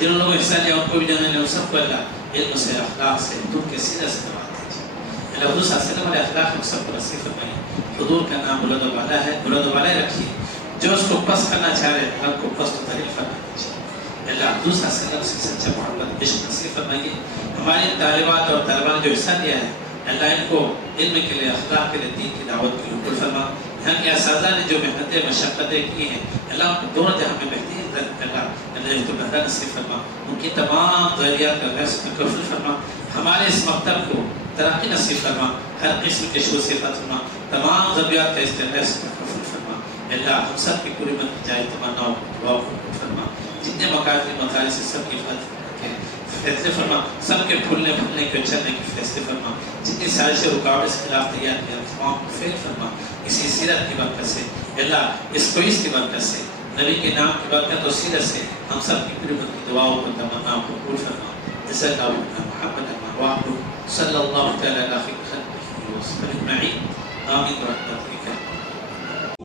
جن لوگوں احسان دیا ان کو بھی جانے ان سب کو اللہ علم سے اخلاق سے حدود کے سیدھے سے نواز دیجیے اللہ حضور صلی اللہ علیہ وسلم علیہ اخلاق ہم سب کو نصیب فرمائے حضور کا نام بلند و بالا ہے بلند و بالا رکھیے جو اس کو پس کرنا چاہ رہے ہیں حق کو پس و دلیل فرما دیجیے اللہ حضور صلی اللہ علیہ وسلم سے سچا محبت عشق نصیب فرمائیے ہمارے طالبات اور طالبان جو حصہ دیا ہے اللہ ان کو علم کے لیے اخلاق کے لیے دین کی دعوت کے لیے قبول فرما یہاں کے اساتذہ نے جو محنتیں مشقتیں کی ہیں اللہ ان کو دونوں جہاں میں بہترین اللہ تو بہتر نصیب فرما ان کی تمام ضروریات کا کفل فرما ہمارے اس مکتب کو ترقی نصیب فرما ہر قسم کے شور سے فرما تمام ضروریات کا استعمال کفل فرما اللہ ہم سب کی پوری من جائے تمناؤں دعاؤں کو قبول فرما جتنے مقاصد مطالعے سے سب کی فیصلے فرما سب کے پھولنے پھولنے کے چلنے کے فیصلے فرما جتنی سازشیں رکاوٹیں اس خلاف تیار کیا تمام کو فیل فرما اسی سیرت کی برکت سے اللہ اس کو اس کی برکت سے نبی کے نام کی برکت و سیرت سے ہم سب کی پوری کی دعاؤں کو تمناؤں کو قبول فرما جیسا کہ محمد صلی اللہ تعالی علیہ وسلم آمین برحمتک